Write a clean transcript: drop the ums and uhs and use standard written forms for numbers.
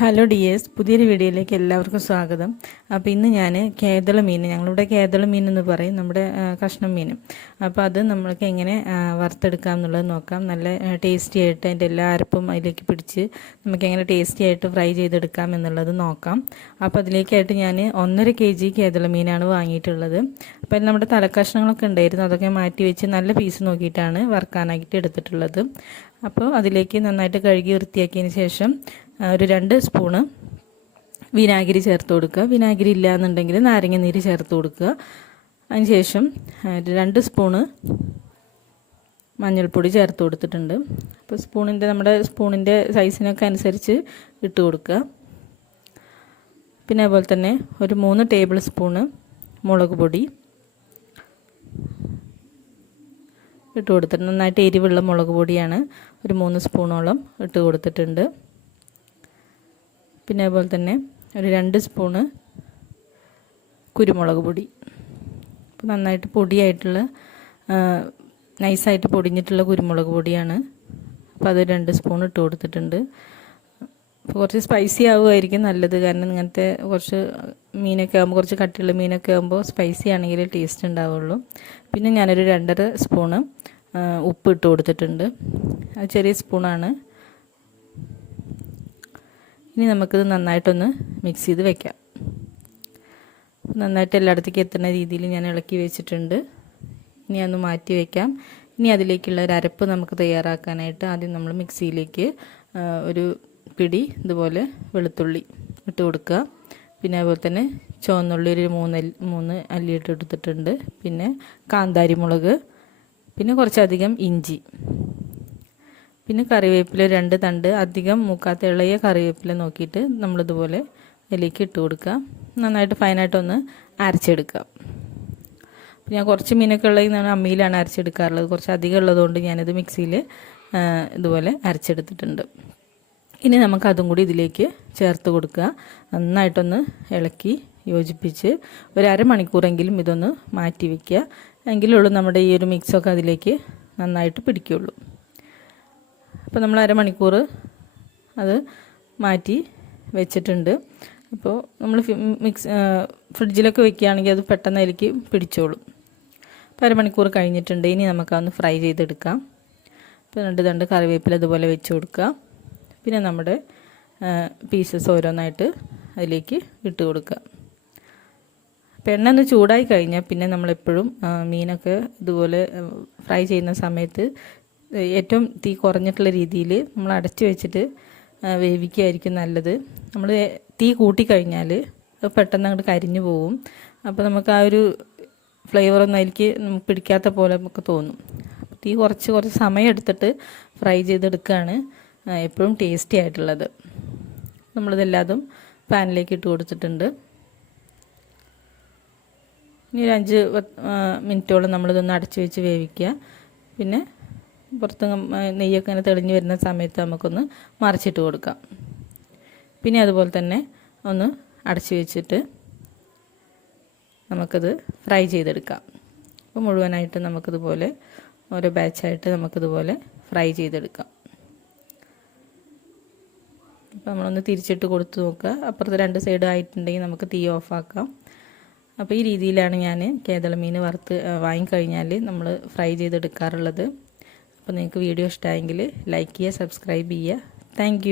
Hello dears, പുതിയൊരു വീഡിയോയിലേക്ക് എല്ലാവർക്കും സ്വാഗതം. അപ്പോൾ ഇന്ന് ഞാൻ കേദള മീൻ, ഞങ്ങളിവിടെ കേദള മീൻ എന്ന് പറയും, നമ്മുടെ കഷ്ണം മീൻ. അപ്പോൾ അത് നമ്മൾക്ക് എങ്ങനെ വറുത്തെടുക്കാം എന്നുള്ളത് നോക്കാം. നല്ല ടേസ്റ്റി ആയിട്ട് അതിൻ്റെ എല്ലാ അരപ്പും അതിലേക്ക് പിടിച്ച് നമുക്ക് എങ്ങനെ ടേസ്റ്റി ആയിട്ട് ഫ്രൈ ചെയ്തെടുക്കാം എന്നുള്ളത് നോക്കാം. അപ്പോൾ അതിലേക്കായിട്ട് ഞാൻ 1.5 kg കേദള മീനാണ് വാങ്ങിയിട്ടുള്ളത്. അപ്പോൾ നമ്മുടെ തലക്കഷ്ണങ്ങളൊക്കെ ഉണ്ടായിരുന്നു, അതൊക്കെ മാറ്റി വെച്ച് നല്ല പീസ് നോക്കിയിട്ടാണ് വറുക്കാനായിട്ട് എടുത്തിട്ടുള്ളത്. അപ്പോൾ അതിലേക്ക് നന്നായിട്ട് കഴുകി വൃത്തിയാക്കിയതിന് ശേഷം ഒരു 2 സ്പൂണ് വിനാഗിരി ചേർത്ത് കൊടുക്കുക. വിനാഗിരി ഇല്ല എന്നുണ്ടെങ്കിൽ നാരങ്ങ നീര് ചേർത്ത് കൊടുക്കുക. അതിനുശേഷം 2 സ്പൂണ് മഞ്ഞൾപ്പൊടി ചേർത്ത് കൊടുത്തിട്ടുണ്ട്. അപ്പോൾ നമ്മുടെ സ്പൂണിൻ്റെ സൈസിനൊക്കെ അനുസരിച്ച് ഇട്ട് കൊടുക്കുക. പിന്നെ അതുപോലെ തന്നെ ഒരു 3 ടേബിൾ സ്പൂണ് മുളക് പൊടി ഇട്ട് കൊടുത്തിട്ടുണ്ട്. നന്നായിട്ട് എരിവുള്ള മുളക് പൊടിയാണ്, ഒരു 3 സ്പൂണോളം ഇട്ട് കൊടുത്തിട്ടുണ്ട്. പിന്നെ അതുപോലെ തന്നെ ഒരു 2 സ്പൂണ് കുരുമുളക് പൊടി. അപ്പോൾ നന്നായിട്ട് പൊടിയായിട്ടുള്ള നൈസായിട്ട് പൊടിഞ്ഞിട്ടുള്ള കുരുമുളക് പൊടിയാണ്. അപ്പോൾ അത് 2 സ്പൂൺ ഇട്ട് കൊടുത്തിട്ടുണ്ട്. അപ്പോൾ കുറച്ച് സ്പൈസി ആവുമായിരിക്കും നല്ലത്, കാരണം ഇങ്ങനത്തെ കുറച്ച് മീനൊക്കെ ആകുമ്പോൾ, കുറച്ച് കട്ടിയുള്ള മീനൊക്കെ ആകുമ്പോൾ സ്പൈസി ആണെങ്കിൽ ടേസ്റ്റ് ഉണ്ടാവുള്ളൂ. പിന്നെ ഞാനൊരു 2.5 സ്പൂണ് ഉപ്പ് ഇട്ട് കൊടുത്തിട്ടുണ്ട്. അത് ചെറിയ സ്പൂണാണ്. ഇനി നമുക്കിത് നന്നായിട്ടൊന്ന് മിക്സ് ചെയ്ത് വെക്കാം. നന്നായിട്ട് എല്ലായിടത്തേക്ക് എത്തുന്ന രീതിയിൽ ഞാൻ ഇളക്കി വെച്ചിട്ടുണ്ട്. ഇനി ഒന്ന് മാറ്റി വയ്ക്കാം. ഇനി അതിലേക്കുള്ള ഒരു അരപ്പ് നമുക്ക് തയ്യാറാക്കാനായിട്ട് ആദ്യം നമ്മൾ മിക്സിയിലേക്ക് ഒരു പിടി ഇതുപോലെ വെളുത്തുള്ളി ഇട്ട് കൊടുക്കുക. പിന്നെ അതുപോലെ തന്നെ ചുവന്നുള്ളി ഒരു 3 അല്ലി ഇട്ട് എടുത്തിട്ടുണ്ട്. പിന്നെ കാന്താരി മുളക്, പിന്നെ കുറച്ചധികം ഇഞ്ചി, പിന്നെ കറിവേപ്പില 2 തണ്ട്, അധികം മൂക്കാത്ത ഇളയ കറിവേപ്പില നോക്കിയിട്ട് നമ്മളിതുപോലെ ഇതിലേക്ക് ഇട്ട് കൊടുക്കുക. നന്നായിട്ട് ഫൈനായിട്ടൊന്ന് അരച്ചെടുക്കുക. അപ്പോൾ ഞാൻ കുറച്ച് മീനൊക്കെ ഉള്ളതിൽ നിന്നാണ് അമ്മിയിലാണ് അരച്ചെടുക്കാറുള്ളത്. കുറച്ച് അധികം ഉള്ളതുകൊണ്ട് ഞാനിത് മിക്സിയിൽ ഇതുപോലെ അരച്ചെടുത്തിട്ടുണ്ട്. ഇനി നമുക്ക് അതും കൂടി ഇതിലേക്ക് ചേർത്ത് കൊടുക്കുക. നന്നായിട്ടൊന്ന് ഇളക്കി യോജിപ്പിച്ച് ഒരു അരമണിക്കൂറെങ്കിലും ഇതൊന്ന് മാറ്റി വയ്ക്കുക. എങ്കിലുള്ളൂ നമ്മുടെ ഈ ഒരു മിക്സൊക്കെ അതിലേക്ക് നന്നായിട്ട് പിടിക്കുകയുള്ളൂ. അപ്പോൾ നമ്മൾ അരമണിക്കൂർ അത് മാറ്റി വെച്ചിട്ടുണ്ട്. അപ്പോൾ നമ്മൾ ഫ്രിഡ്ജിലൊക്കെ വെക്കുകയാണെങ്കിൽ അത് പെട്ടെന്ന് അതിലേക്ക് പിടിച്ചോളും. അപ്പോൾ അരമണിക്കൂർ കഴിഞ്ഞിട്ടുണ്ട്. ഇനി നമുക്കതൊന്ന് ഫ്രൈ ചെയ്തെടുക്കാം. അപ്പോൾ 2 തണ്ട് കറിവേപ്പില ഇതുപോലെ വെച്ച് കൊടുക്കുക. പിന്നെ നമ്മുടെ പീസസ് ഓരോന്നായിട്ട് അതിലേക്ക് ഇട്ട് കൊടുക്കുക. അപ്പോൾ എണ്ണ ഒന്ന് ചൂടായി കഴിഞ്ഞാൽ പിന്നെ നമ്മളെപ്പോഴും മീനൊക്കെ ഇതുപോലെ ഫ്രൈ ചെയ്യുന്ന സമയത്ത് ഏറ്റവും തീ കുറഞ്ഞിട്ടുള്ള രീതിയിൽ നമ്മൾ അടച്ചു വെച്ചിട്ട് വേവിക്കുകയായിരിക്കും നല്ലത്. നമ്മൾ തീ കൂട്ടിക്കഴിഞ്ഞാൽ പെട്ടെന്ന് അങ്ങോട്ട് കരിഞ്ഞു പോകും. അപ്പോൾ നമുക്ക് ആ ഒരു ഫ്ലേവറൊന്നും അതിലേക്ക് പിടിക്കാത്ത പോലെ നമുക്ക് തോന്നും. തീ കുറച്ച് സമയം എടുത്തിട്ട് ഫ്രൈ ചെയ്തെടുക്കുകയാണ് എപ്പോഴും ടേസ്റ്റി ആയിട്ടുള്ളത്. നമ്മളിതെല്ലാതും പാനിലേക്ക് ഇട്ട് കൊടുത്തിട്ടുണ്ട്. ഇനി ഒരു 5 മിനിറ്റോളം നമ്മളിതൊന്ന് അടച്ചു വെച്ച് വേവിക്കുക. പിന്നെ പുറത്ത് നെയ്യൊക്കെ ഇങ്ങനെ തെളിഞ്ഞ് വരുന്ന സമയത്ത് നമുക്കൊന്ന് മറിച്ചിട്ട് കൊടുക്കാം. പിന്നെ അതുപോലെ തന്നെ ഒന്ന് അടച്ചു വെച്ചിട്ട് നമുക്കത് ഫ്രൈ ചെയ്തെടുക്കാം. അപ്പോൾ മുഴുവനായിട്ട് നമുക്കിതുപോലെ ഓരോ ബാച്ചായിട്ട് നമുക്കിതുപോലെ ഫ്രൈ ചെയ്തെടുക്കാം. അപ്പോൾ നമ്മളൊന്ന് തിരിച്ചിട്ട് കൊടുത്ത് നോക്കുക. അപ്പുറത്ത് 2 സൈഡ് ആയിട്ടുണ്ടെങ്കിൽ നമുക്ക് തീ ഓഫാക്കാം. അപ്പോൾ ഈ രീതിയിലാണ് ഞാൻ കേദള മീൻ വാങ്ങിക്കഴിഞ്ഞാൽ നമ്മൾ ഫ്രൈ ചെയ്തെടുക്കാറുള്ളത്. അപ്പോൾ നിങ്ങൾക്ക് വീഡിയോ ഇഷ്ടമായെങ്കിൽ ലൈക്ക് ചെയ്യുക, സബ്സ്ക്രൈബ് ചെയ്യുക. താങ്ക്